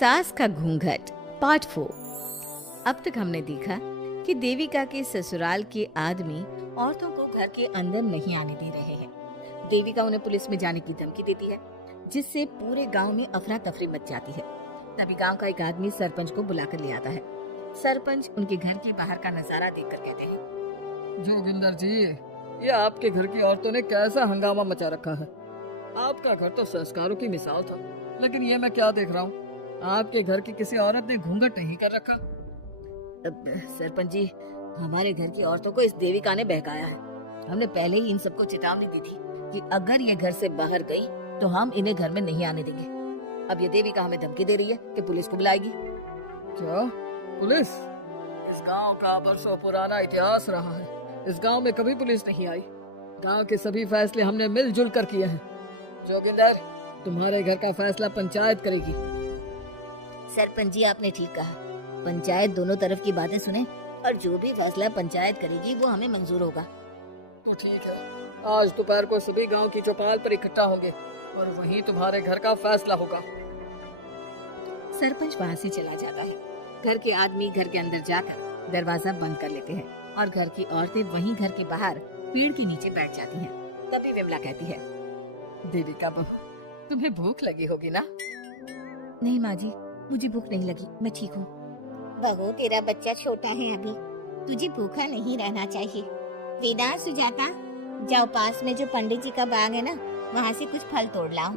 सास का घूंघट पार्ट 4। अब तक हमने देखा कि देविका के ससुराल के आदमी औरतों को घर के अंदर नहीं आने दे रहे हैं। देविका उन्हें पुलिस में जाने की धमकी देती है, जिससे पूरे गांव में अफरा तफरी मच जाती है। तभी गांव का एक आदमी सरपंच को बुलाकर ले आता है। सरपंच उनके घर के बाहर का नजारा देखकर कहते हैं, जोगिंदर जी, ये आपके घर की औरतों ने कैसा हंगामा मचा रखा है। आपका घर तो संस्कारों की मिसाल था, लेकिन ये मैं क्या देख रहा हूँ, आपके घर की किसी औरत ने घूंघट नहीं कर रखा। सरपंच जी, हमारे घर की औरतों को इस देविका ने बहकाया है। हमने पहले ही इन सबको चेतावनी दी थी कि अगर ये घर से बाहर गई तो हम इन्हें घर में नहीं आने देंगे। अब ये देविका हमें धमकी दे रही है कि पुलिस को बुलाएगी। क्या पुलिस? इस गांव का बरसों पुराना इतिहास रहा है। इस गांव में कभी पुलिस नहीं आई। गांव के सभी फैसले हमने मिलजुल कर किए हैं। जोगिंदर, तुम्हारे घर का फैसला पंचायत करेगी। सरपंच जी, आपने ठीक कहा। पंचायत दोनों तरफ की बातें सुने और जो भी फैसला पंचायत करेगी वो हमें मंजूर होगा। तो ठीक है, आज दोपहर को सभी गांव की चौपाल पर इकट्ठा होंगे और वहीं तुम्हारे घर का फैसला होगा। सरपंच वहाँ से चला जाता है। घर के आदमी घर के अंदर जाकर दरवाजा बंद कर लेते हैं और घर की औरतें वहीं घर के बाहर पेड़ के नीचे बैठ जाती हैं। तभी विमला कहती है, देविका बहू, तुम्हें भूख लगी होगी ना? नहीं माँ जी, मुझे भूख नहीं लगी, मैं ठीक हूँ। बहू, तेरा बच्चा छोटा है अभी, तुझे भूखा नहीं रहना चाहिए। वीना, सुजाता, जाओ पास में जो पंडित जी का बाग है ना, वहाँ से कुछ फल तोड़ लाओ।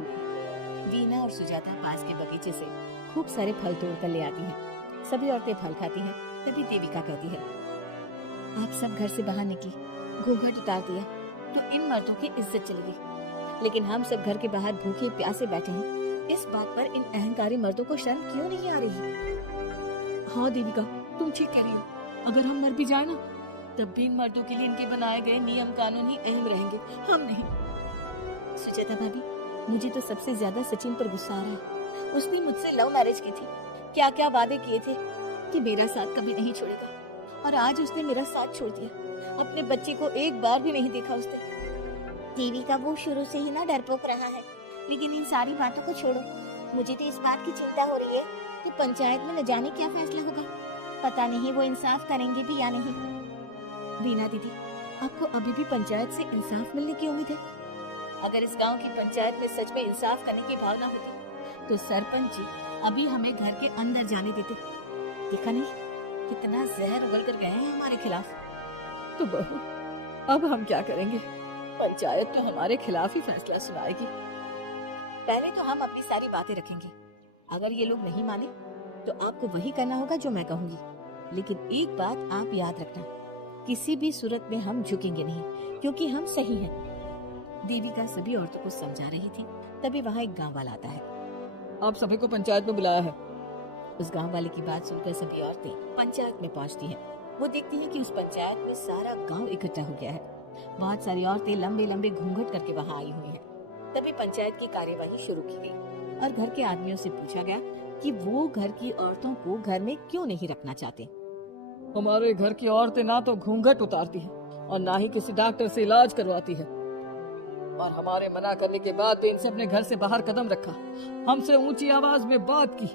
वीना और सुजाता पास के बगीचे से खूब सारे फल तोड़ कर ले आती हैं। सभी औरतें फल खाती हैं। तभी देविका कहती है, आप सब घर से बाहर निकली, घूंघट उतार दिया तो इन मर्दों की इज्जत चलेगी, लेकिन हम सब घर के बाहर भूखे प्यासे बैठे हैं। इस बात पर इन अहंकारी मर्दों को शर्म क्यों नहीं आ रही? हाँ देविका, तुम ठीक कह रही हो। अगर हम मर भी जाए ना, तब भी इन मर्दों के लिए इनके बनाए गए नियम कानून ही अहम रहेंगे, हम नहीं। सुजाता भाभी, मुझे तो सबसे ज्यादा सचिन पर गुस्सा आ रहा है। उसने मुझसे लव मैरिज की थी, क्या क्या वादे किए थे कि मेरा साथ कभी नहीं छोड़ेगा, और आज उसने मेरा साथ छोड़ दिया। अपने बच्चे को एक बार भी नहीं देखा उसने। देवी का वो शुरू से ही ना डरपोक रहा है, लेकिन इन सारी बातों को छोड़ो। मुझे तो इस बात की चिंता हो रही है कि पंचायत में न जाने क्या फैसला होगा। पता नहीं वो इंसाफ करेंगे भी या नहीं। वीना दीदी, आपको अभी भी पंचायत से इंसाफ मिलने की उम्मीद है? अगर इस गांव की पंचायत में सच में इंसाफ करने की भावना होती तो सरपंच जी अभी हमें घर के अंदर जाने देते। देखा नहीं कितना जहर उगल कर गए हैं हमारे खिलाफ। तो बहू, अब हम क्या करेंगे? पंचायत तो हमारे खिलाफ ही फैसला सुनाएगी। पहले तो हम अपनी सारी बातें रखेंगे। अगर ये लोग नहीं माने तो आपको वही करना होगा जो मैं कहूंगी। लेकिन एक बात आप याद रखना, किसी भी सूरत में हम झुकेंगे नहीं, क्योंकि हम सही हैं। देविका सभी औरतों को समझा रही थी। तभी वहाँ एक गांव वाला आता है। आप सभी को पंचायत में बुलाया है। उस गांव वाले की बात सुनकर सभी औरतें पंचायत में पहुंचती हैं। वो देखती हैं कि उस पंचायत में सारा गांव इकट्ठा हो गया है। बहुत सारी औरतें लंबे लंबे घूंघट करके वहाँ आई हुई हैं। तभी पंचायत की कार्यवाही शुरू की गई और घर के आदमियों से पूछा गया कि वो घर की औरतों को घर में क्यों नहीं रखना चाहते। हमारे घर की औरतें ना तो घूंघट उतारती हैं और ना ही किसी डॉक्टर से इलाज करवाती है, और हमारे मना करने के बाद भी इनसे अपने घर से बाहर कदम रखा, हमसे ऊंची आवाज में बात की।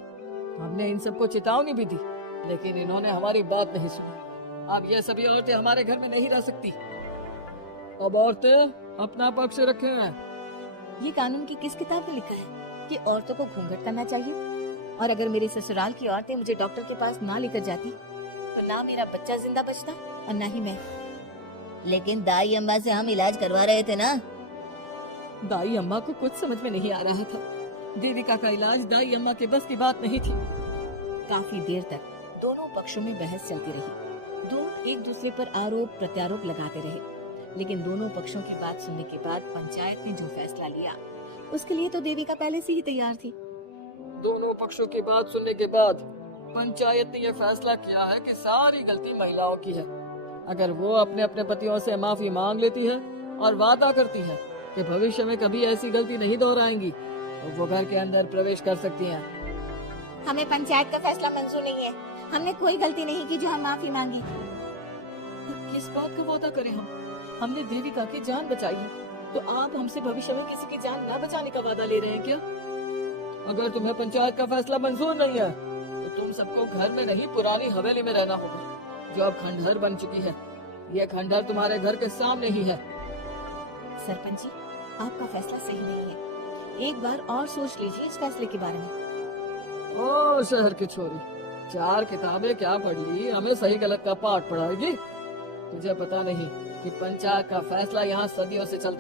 हमने इन सबको चेतावनी भी दी, लेकिन इन्होंने हमारी बात नहीं सुनी। अब ये सभी औरतें हमारे घर में नहीं रह सकती। अब औरतें अपना पक्ष रखें। ये कानून की किस किताब में लिखा है कि औरतों को घूंघट करना चाहिए? और अगर मेरे ससुराल की औरतें मुझे डॉक्टर के पास ना लेकर जाती तो ना मेरा बच्चा जिंदा बचता और ना ही मैं। लेकिन दाई अम्मा से हम इलाज करवा रहे थे ना। दाई अम्मा को कुछ समझ में नहीं आ रहा था। देविका का इलाज दाई अम्मा के बस की बात नहीं थी। काफी देर तक दोनों पक्षों में बहस चलती रही। दोनों एक दूसरे पर आरोप प्रत्यारोप लगाते रहे, लेकिन दोनों पक्षों की बात सुनने के बाद पंचायत ने जो फैसला लिया उसके लिए तो देविका पहले से ही तैयार थी। दोनों पक्षों की बात सुनने के बाद पंचायत ने यह फैसला किया है कि सारी गलती महिलाओं की है। अगर वो अपने अपने पतियों से माफी मांग लेती है और वादा करती है कि भविष्य में कभी ऐसी गलती नहीं दोहराएंगी, तो वो घर के अंदर प्रवेश कर सकती हैं। हमें पंचायत का फैसला मंजूर नहीं है। हमने कोई गलती नहीं की जो हम माफी मांगे। किस बात का वादा करें हम? हमने देविका की जान बचाई है, तो आप हमसे भविष्य में किसी की जान न बचाने का वादा ले रहे हैं क्या? अगर तुम्हें पंचायत का फैसला मंजूर नहीं है तो तुम सबको घर में नहीं पुरानी हवेली में रहना होगा, जो अब खंडहर बन चुकी है। ये खंडहर तुम्हारे घर के सामने ही है। सरपंच जी, आपका फैसला सही नहीं है। एक बार और सोच लीजिए इस फैसले के बारे में। ओ शहर की छोरी, 4 किताबें क्या पढ़ ली, हमें सही गलत का पाठ पढ़ाएगी। तुझे पता नहीं कि पंचायत का फैसला यहाँ सदियों से चलता